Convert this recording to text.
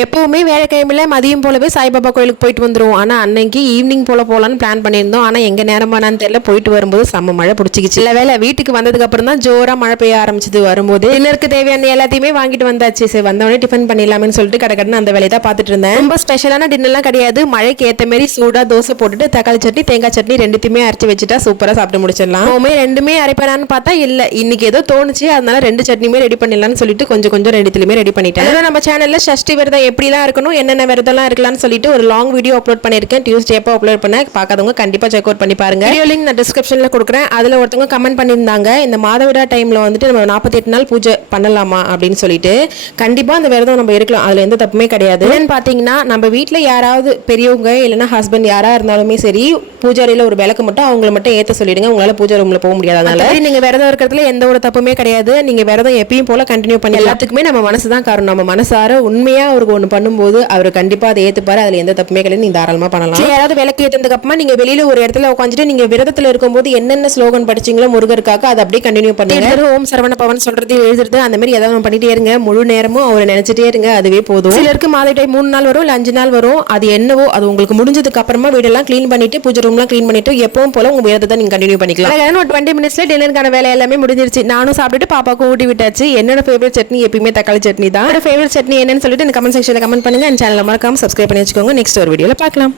எப்பவுமே வேலைக்கிழமையில மதியம் போலவே சாய்பாபா கோயிலுக்கு போயிட்டு வந்துருவோம். ஆனா அன்னைக்கு ஈவினிங் போலான்னு பிளான் பண்ணியிருந்தோம். ஆனா எங்க நேரமானான்னு தெரியல, போயிட்டு வரும்போது செம்ம மழை பிடிச்சிக்கிச்சு. இல்ல வேலை வீட்டுக்கு வந்ததுக்கு அப்புறம் தான் ஜோரா மழை பெய்ய ஆரம்பிச்சது. வரும்போது டின்னருக்கு தேவையான எல்லாத்தையுமே வாங்கிட்டு வந்தாச்சு. சரி வந்தவொடனே டிஃபன் பண்ணிடலாம்னு சொல்லிட்டு கடை அந்த வேலையை தான் பார்த்துட்டு இருந்தேன். ரொம்ப ஸ்பெஷலான டின்னர்லாம் கிடையாது. மழைக்கு ஏற்ற மாதிரி சூடா தோசை போட்டுட்டு தக்காளி சட்னி தேங்காய் சட்னி ரெண்டுத்தையுமே அரைச்சி வச்சுட்டா சூப்பரா சாப்பிட்டு முடிச்சிடலாம். ரெண்டுமே அரைப்பேனான்னு பார்த்தா இல்ல, இன்னைக்கு ஏதோ தோணுச்சு, அதனால ரெண்டு சட்னியுமே ரெடி பண்ணிடலாம்னு சொல்லிட்டு கொஞ்சம் ரெண்டுத்துலயுமே ரெடி பண்ணிட்டேன். நம்ம சேனல்ல சஷ்டி விரதம் எப்படிலாம் இருக்கணும், என்னென்ன விரதம்லாம் இருக்கலாம்னு சொல்லிட்டு ஒரு லாங் வீடியோ அப்லோட் பண்ணிருக்கேன். டியூஸ்டே அப்போ அப்லோட் பண்ண பார்க்காதவங்க கண்டிப்பா செக் அவுட் பண்ணி பாருங்க. வீடியோ லிங்க் நான் டிஸ்கிரிப்ஷன்ல கொடுக்குறேன். அதுல ஒருத்தவங்க கமெண்ட் பண்ணியிருந்தாங்க, இந்த மாதவிடா டைம்ல வந்துட்டு நம்ம 48 நாள் பூஜை பண்ணலாமா அப்படின்னு சொல்லிட்டு. கண்டிப்பா அந்த விரதம் நம்ம இருக்கலாம், அதுல எந்த தப்புமே கிடையாது. என்னன்னு பாத்தீங்கன்னா, நம்ம வீட்டுல யாராவது பெரியவங்க இல்லைன்னா ஹஸ்பண்ட் யாரா இருந்தாலுமே சரி, பூஜாரியில ஒரு விளக்கு மட்டும் அவங்களை மட்டும் ஏத்த சொல்லிடுங்க. உங்களால பூஜை ரூம்ல போக முடியாது. அதனால நீங்க விரதம் இருக்கிறதுல எந்த ஒரு தப்புமே கிடையாது. நீங்க விரதம் எப்பயும் போல கண்டினியூ பண்ணி, எல்லாத்துக்குமே நம்ம மனசு தான் காரணம். நம்ம மனசார உண்மையா அவருக்கு ஒண்ணு பண்ணும்போது அவர் கண்டிப்பா அதை ஏத்துப்பாரு. அதுல எந்த தப்புமே கிடையாது. நீங்க தாராளமா பண்ணலாம். யாராவது விளக்கு ஏற்றதுக்கு அப்புறமா நீங்க வெளியில ஒரு இடத்துல உட்காந்துட்டு நீங்க விரதத்துல இருக்கும்போது என்னென்ன ஸ்லோகன் படிச்சீங்களோ முருகருக்காக அதை அப்படியே கண்டினியூ பண்ணுங்க. ஓம் சரவண பவன் சொல்றது, எழுதுறது, அந்த மாதிரி ஏதாவது பண்ணிட்டே இருங்க. முழு நேரமும் அவரை நினைச்சிட்டே இருங்க, அதுவே போதும். சிலருக்கு மாதவிடாய் 3 நாள் வரும், இல்ல 5 நாள் வரும். அது என்னவோ அது உங்களுக்கு முடிஞ்சதுக்கு அப்புறமா வீடெல்லாம் கிளீன் பண்ணிட்டு பூஜை ரூம்லாம் கிளீன் பண்ணிட்டு எப்பவும் போல உங்க விரதத்தை நீங்க கண்டினியூ பண்ணிக்கலாம். ஒரு 20 மினிட்ஸ்ல டின்னருக்கான வேலை எல்லாமே முடிஞ்சிருச்சு. நானும் சாப்பிட்டுட்டு பாப்பாக்கும் ஊட்டி விட்டாச்சு. என்னோட ஃபேவரட் சட்னி எப்பயுமே தக்காளி சட்னி தான். ஃபேவரட் சட்னி என்னன்னு சொல்லிட்டு கமெண்ட் செக்ஷன்ல கமெண்ட் பண்ணுங்க. சேனலை மறக்காம சப்ஸ்கிரைப் பண்ணி வச்சுக்கோங்க. நெக்ஸ்ட் ஒரு வீடியோல பார்க்கலாம்.